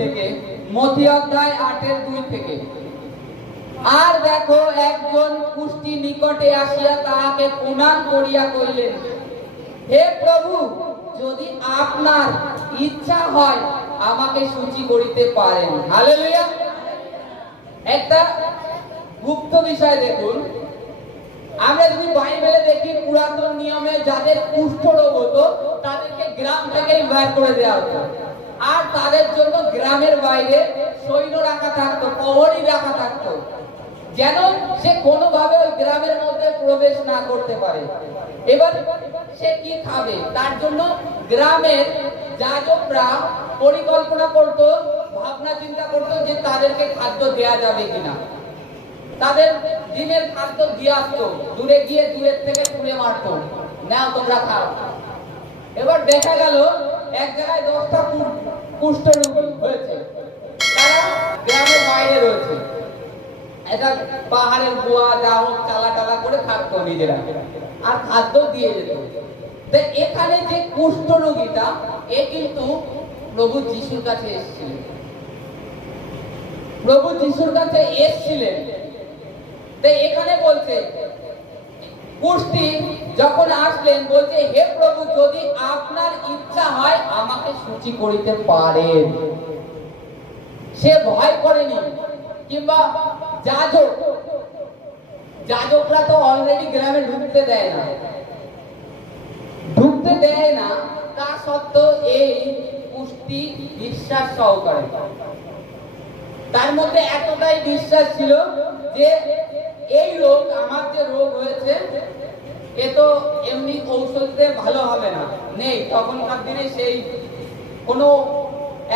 থেকে, মথি অধ্যায় 8-2 থেকে। আর দেখো, একজন কুষ্টি নিকটে আসিয়া তাহাকে প্রণাম করিয়া কইলেন, হে প্রভু, যদি আপনার ইচ্ছা হয় আমাকে শুচি করিতে পারেন। হালেলুয়া। একটা গুপ্ত বিষয় দেখুন, আমরা যদি বাইবেলে দেখি, পুরাতন নিয়মে যাদের কুষ্ঠ রোগ হতো তাদেরকে গ্রাম থেকেই বের করে দেওয়া হতো, আর তাদের জন্য গ্রামের বাইরে সৈন্য রাখা থাকতো, প্রহরী রাখা থাকতো, যেন সে কোনোভাবে ওই গ্রামের মধ্যে প্রবেশ না করতে পারে। এবার সে কি খাবে, তার জন্য গ্রামের যাজকরা পরিকল্পনা করত, ভাবনা চিন্তা করত যে তাদেরকে খাদ্য দেয়া যাবে কিনা। তাদের দিনের খাদ্য দিয়ে আসতো, দূরে গিয়ে দূরের থেকে তুলে মারতো, নাও তোমরা খাও। এবার দেখা গেল এক জায়গায় 10টা কুষ্ঠরোগী হয়েছে, তারা গ্রামের বাইরে রয়েছে, এটা পাহাড়ের গোয়া যা হোক চালা টালা করে থাকতো নিজেরা, আর খাদ্য দিয়ে যেত। তো এখানে যে কুষ্ঠরোগীটা, এ কিন্তু প্রভু যিশুর কাছে এসেছিলেন, প্রভু যিশুর কাছে এসেছিলেন। তো এখানে বলছে, কুষ্টি যখন আসলেন বলছে, হে প্রভু, যদি আপনার ইচ্ছা হয় আমাকে শুচি করিতে পারেন। সে ভয় করেনি, কিংবা যাজকরা তো অলরেডি গ্রামে ঢুকতে দেয় না, তা সত্ত্বেও এই কুষ্টি বিশ্বাস সহকারে, তার মধ্যে এতটাই বিশ্বাস ছিল যে এই রোগ, আমার যে রোগ হয়েছে, এ তো এমনি ঔষধে ভালো হবে না। নেই, তখনকার দিনে সেই কোনো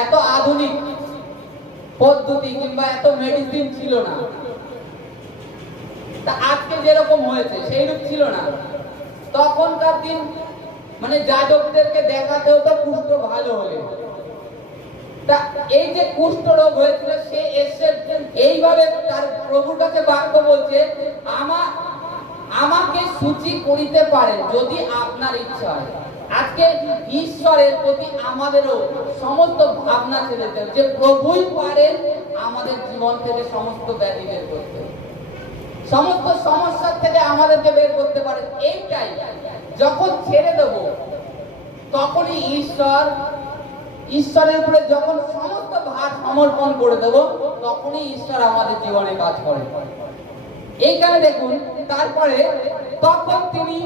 এত আধুনিক পদ্ধতি কিংবা এত মেডিসিন ছিল না। তা আজকে যেরকম হয়েছে সেই রূপ ছিল না। তখনকার দিন মানে যাজকদেরকে দেখাতে হতো কুষ্ঠ ভালো হলে। তা এই যে কুষ্ঠ রোগ হয়েছিল, সে এসে এইভাবে তার প্রভুর কাছে বাক্য বলছে, আমাকে শুচি করিতে পারে যদি আপনার ইচ্ছা হয়। আজকে ঈশ্বরের প্রতি আমাদেরও সমস্ত ভাবনা ছেড়ে দিতে হবে যে প্রভুই পারেন আমাদের জীবন থেকে সমস্ত ব্যাধি বের করতে, সমস্ত সমস্যা থেকে আমাদেরকে বের করতে পারেন। এইটাই যখন ছেড়ে দেব, তখনই ঈশ্বরের উপরে যখন সমস্ত ভার সমর্পণ করে দেব, তখনই ঈশ্বর আমাদের জীবনে কাজ করে। এইখানে দেখুন, তারপরে তখন তিনি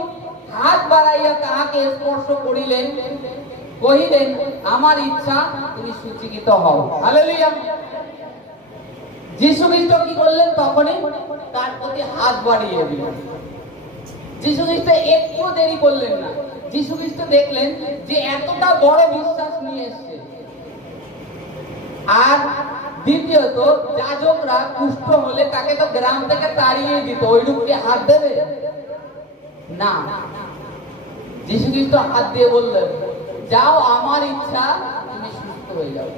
হাত বাড়াইয়া তাহাকে স্পর্শ করিলেন, কহিলেন, আমার ইচ্ছা, তুমি শুচিকৃত হও। হালেলুয়া। যিশু খ্রিস্ট কি করলেন? তখনই তার প্রতি হাত বাড়িয়ে দিলেন। যিশু খ্রিস্ট একটু দেরি করলেন না। যিশু খ্রিস্ট দেখলেন যে এতটা বড় বিশ্বাস নিয়ে এসেছে। আর দ্বিতীয়ত, যাজকরা কুষ্ঠ হলে তাকে তো গ্রাম থেকে তাড়িয়ে দিত, ওই লোককে হাত দেবে না। যিশু খ্রিস্ট হাত দিয়ে বললেন, যাও, আমার ইচ্ছা, তুমি সুস্থ হয়ে যাও,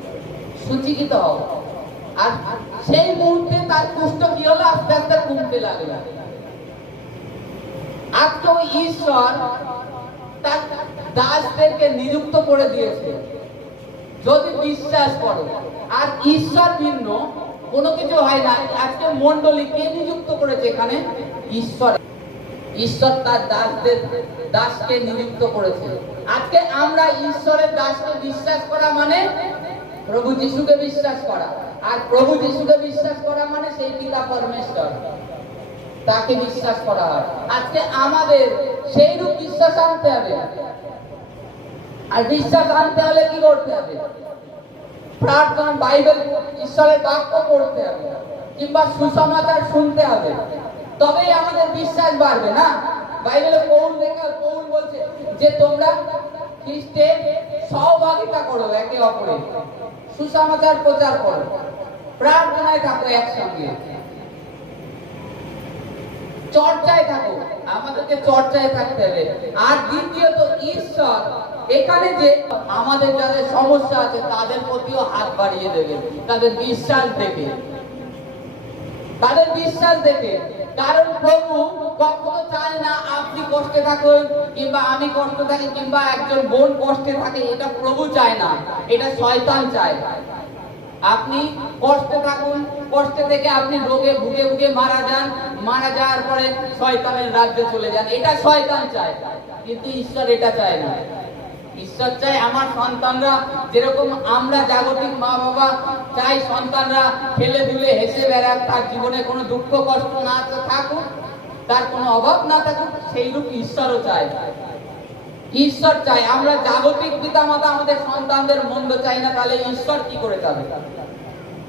শুচিকৃত হও। আর সেই মুহূর্তে তার কুষ্ঠ কি হলো? আস্তে আস্তে কমতে লাগলো। আজকে ঈশ্বর তার দাসদেরকে নিযুক্ত করে দিয়েছে, যদি বিশ্বাস করো। আর ঈশ্বর ভিন্ন কোনো কিছু হয় না। আজকে মণ্ডলী কে নিযুক্ত করেছে? এখানে ঈশ্বর তার দাসকে নিযুক্ত করেছে। আজকে আমরা ঈশ্বরের দাসকে বিশ্বাস করা মানে প্রভু যিশুকে বিশ্বাস করা, আর প্রভু যিশুকে বিশ্বাস করা মানে সেই পিতা পরমেশ্বর, তাকে বিশ্বাস করা হয়। আজকে আমাদের সেই রূপ বিশ্বাস আনতে হবে। আর বিশ্বাস আনতে হলে কি করতে হবে? প্রার্থনা, বাইবেল, ঈশ্বরের বাক্য পড়তে হবে, কিংবা সুসমাচার শুনতে হবে, তবেই আমাদের বিশ্বাস বাড়বে। না, বাইবেলে পৌল বলছে যে তোমরা খ্রিস্টে সহভাগিতা করো, একে অপরে সুসমাচার প্রচার করো, প্রার্থনায় থাকো, একসঙ্গে চর্চায় থাকো। আমাদেরকে চর্চায় থাকতে হবে। আর দ্বিতীয়ত, ঈশ্বর এখানে যে আমাদের যাদের সমস্যা আছে তাদের প্রতিও হাত বাড়িয়ে দেবে, তাদের বিশ্বাস দেখে। কারণ প্রভু কখনো চায় না আপনি কষ্টে থাকুন, কিংবা আমি কষ্ট থাকি, কিংবা একজন বোন কষ্টে থাকে। এটা প্রভু চায় না, এটা শয়তান চায়। আপনি কষ্টে থাকুন, কষ্টে থেকে আপনি রোগে ভুগে ভুগে মারা যান, মারা যাওয়ার পরে শয়তানের রাজ্যে চলে যান। এটা শয়তান চায়, কিন্তু ঈশ্বর এটা চায় না। ঈশ্বর চায় আমার সন্তানরা যেরকম আমরা জাগতিক মা বাবা চাই সন্তানরা খেলে দুলে হেসে বেড়াক, তার জীবনে কোনো দুঃখ কষ্ট না থাকুক, তার কোনো অভাব না থাকুক, সেইরূপ ঈশ্বরও চায়। ঈশ্বর চায় আমরা জাগতিক পিতামাতা আমাদের সন্তানদের মন্দ চাই না, তাহলে ঈশ্বর কি করে যাবে?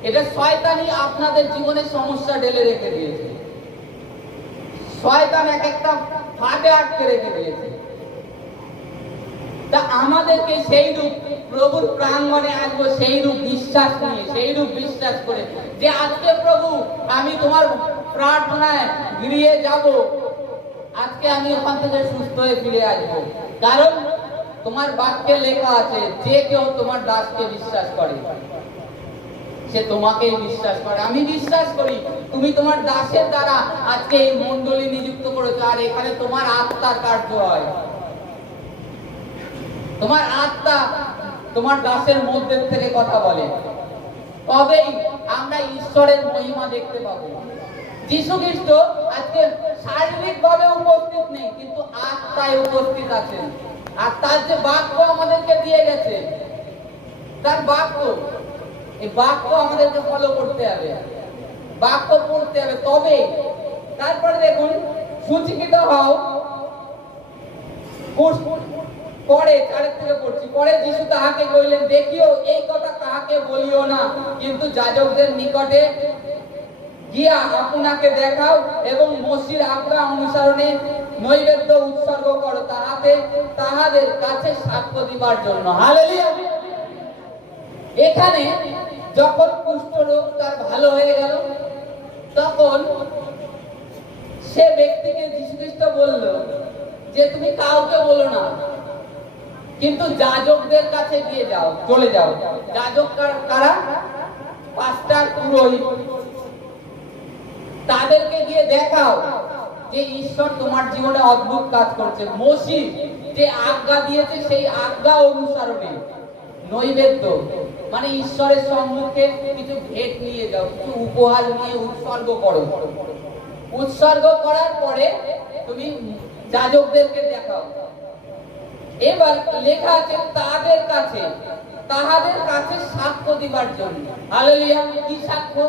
এটা শয়তানই আপনাদের জীবনে সমস্যা ঢেলে রেখে দিয়েছে। শয়তান এক একটা ফাঁদে আটকে রেখে দিয়েছে। তা আমাদেরকে সেই রূপ প্রভুর প্রাঙ্গণে আসবো, সেই রূপ বিশ্বাস নিয়ে, সেই রূপ বিশ্বাস করে যে আজকে প্রভু আমি তোমার প্রার্থনায় গিয়ে যাব, আজকে আমি ওখান থেকে সুস্থ হয়ে ফিরে আসবো। কারণ তোমার বাক্যে লেখা আছে যে কেউ তোমার দাসকে বিশ্বাস করে সে তোমাকেই বিশ্বাস করে। আমি বিশ্বাস করি তুমি তোমার দাসের দ্বারা আজকে এই মণ্ডলী নিযুক্ত করেছো, আর এখানে তোমার আত্মার কার্য হয়। তোমার আত্মা তোমার দাসের মধ্যে থেকে কথা বলে, তবেই আমরা ঈশ্বরের মহিমা দেখতে পাবো। যীশু খ্রিস্ট আজকে শারীরিক ভাবে উপস্থিত নেই, কিন্তু আত্মায় উপস্থিত আছেন। আর তার যে বাক্য আমাদেরকে দিয়ে গেছে, তার বাক্য, এই বাক্য আমাদেরকে ফলো করতে হবে, বাক্য পড়তে হবে, তবে তারপরে দেখুন সুচিকিত হও। পরে 4 থেকে পড়ছি, পরে যিশু তাহাকে কইলেন, দেখিও এই কথা কাহাকে বলিও না, কিন্তু যাজকদের নিকটে গিয়া আপনাকে দেখাও এবং মসির আজ্ঞা অনুসরণে নৈবেদ্য উৎসর্গ করো, তাহাতে তাহাদের কাছে সাক্ষ্য দিবার জন্য। হালেলুয়া। এখানে যখন কুষ্ঠরোগ তার ভালো হয়ে গেল, তখন সে ব্যক্তিকে যীশু খ্রিস্ট বলল যে তুমি কাউকে বলো না, কিন্তু যাজকদের কাছে গিয়ে যাও, চলে যাও। যাজক কারা? পাস্টার, পুরোহিত। তাদেরকে গিয়ে দেখাও যে ঈশ্বর তোমার জীবনে অদ্ভুত কাজ করছে। মসি যে আজ্ঞা দিয়েছে সেই আজ্ঞা অনুসরণে নৈবেদ্য মানে ঈশ্বরের সম্মুখে কিছু ভেট নিয়ে যাও, কিছু উপহার নিয়ে উৎসর্গ করো। উৎসর্গ করার পরে তুমি যাজকদেরকে দেখাও। এবার লেখা আছে তাদের কাছে, তাহাদের কাছে সাক্ষ্য দিবার জন্য। হালেলুয়া। কি সাক্ষ্য?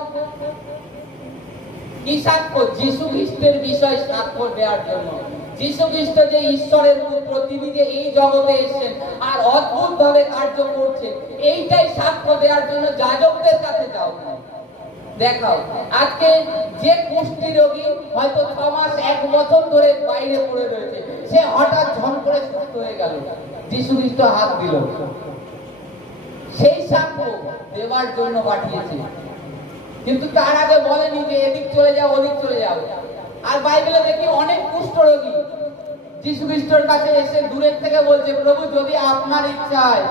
কি সাক্ষ্য? যীশু খ্রিস্টের বিষয়ে সাক্ষ্য দেওয়ার জন্য। যীশু খ্রিস্ট যে ঈশ্বরের পুত্র, তিনি যে এই জগতে এসেছেন আর অদ্ভুত ভাবে কার্য করছেন, এইটাই সাক্ষ্য দেওয়ার জন্য যাজকদের কাছে যাও, দেখাও। আজকে যে কুষ্ঠী রোগী হয়তো 6 মাস 1 বছর ধরে বাইরে পড়ে রয়েছে, সে হঠাৎ ঝন করে সুস্থ হয়ে গেল, যীশু খ্রিস্ট হাত দিল। সেই সাক্ষ্য দেওয়ার জন্য পাঠিয়েছে, কিন্তু তার আগে বলেনি যে এদিক চলে যাও ওদিক চলে যাও। আর বাইবেলে দেখি অনেক কুষ্ঠরোগী যীশু খ্রিস্টের কাছে এসে দূরের থেকে বলছে, প্রভু যদি আপনার ইচ্ছা হয়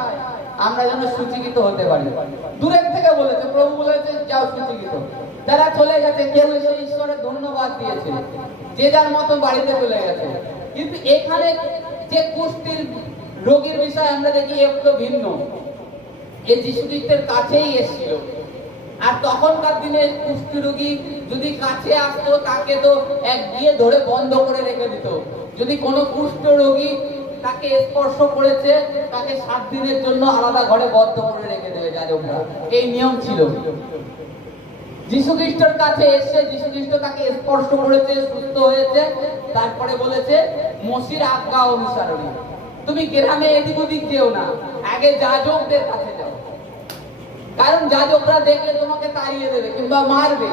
আমরা যেন সুচিকিত হতে পারি। দূরের থেকে বলেছে, প্রভু বলেছে যাও সুচিকিত। যারা চলে গেছে কেউ এসে ঈশ্বরের ধন্যবাদ দিয়েছে, যে যার মতো বাড়িতে চলে গেছে। কিন্তু এখানে যে কুষ্ঠির রোগীর বিষয় আমরা দেখি একটু ভিন্ন। এই যীশু খ্রিস্টের কাছেই এসেছিল, আর তখনকার দিনে কুষ্ঠী রোগী যদি কাছে আসতো তাকে তো এক দিয়ে ধরে বন্ধ করে রেখে দিত। যদি কোনো কুষ্ঠ রোগী তাকে স্পর্শ করেছে, তাকে 7 দিনের জন্য আলাদা ঘরে বদ্ধ করে রেখে দেবে যাজকরা। এই নিয়ম ছিল। যীশু খ্রিস্টের কাছে এসে যীশু খ্রিস্ট তাকে স্পর্শ করেছে, সুস্থ হয়েছে, তারপরে বলেছে মসির আজ্ঞা অনুসরণে তুমি গ্রামে এদিক ওদিক যেও না, আগে যাজকদের কাছে যাও। কারণ যাজকরা দেখলে তোমাকে তাড়িয়ে দেবে কিংবা মারবে,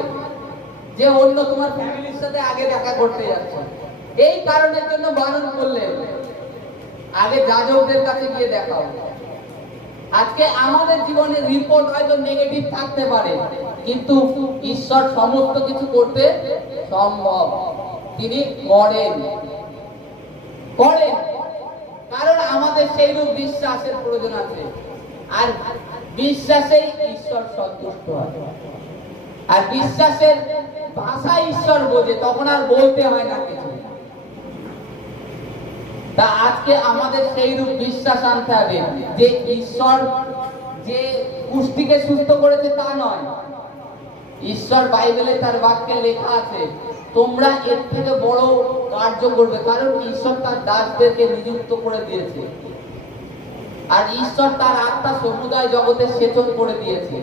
যে অন্য তোমার ফ্যামিলির সাথে আগে দেখা করতে যাচ্ছে। এই কারণের জন্য বারণ করলেন আগে যাজকদের কাছে গিয়ে দেখাও। আজকে আমাদের জীবনে রিপোর্ট হয়তো নেগেটিভ থাকতে পারে, কিন্তু ঈশ্বর সমস্ত কিছু করতে সম্ভব। তিনি করেন, কারণ আমাদের সেইরূপ বিশ্বাসের প্রয়োজন আছে। আর বিশ্বাসেই ঈশ্বর সন্তুষ্ট হয়। আর বিশ্বাসের ভাষা ঈশ্বর বোঝে, তখন আর বলতে হয় না কিছু। তা আজকে আমাদের সেইরূপ বিশ্বাস আনতে হবে যে ঈশ্বর যে কুষ্টিকে সুস্থ করেছে তা নয়। ঈশ্বর বাইবেলে তার বাক্যে লেখা আছে তোমরা এর থেকে বড় কার্য করবে, কারণ ঈশ্বর তার দাসদেরকে নিযুক্ত করে দিয়েছে আর ঈশ্বর তার আত্মা সমুদায় জগতে সেচন করে দিয়েছে।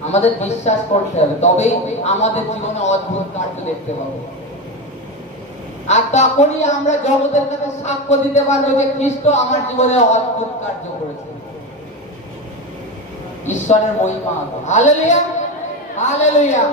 আমাদের বিশ্বাস করতে হবে, তবেই আমাদের জীবনে অদ্ভুত কার্য দেখতে পাবো। আর তখনই আমরা জগতের কাছে সাক্ষ্য দিতে পারবো যে খ্রিস্ট আমার জীবনে অদ্ভুত কার্য করেছে। ঈশ্বরের মহিমা। Hallelujah, hallelujah.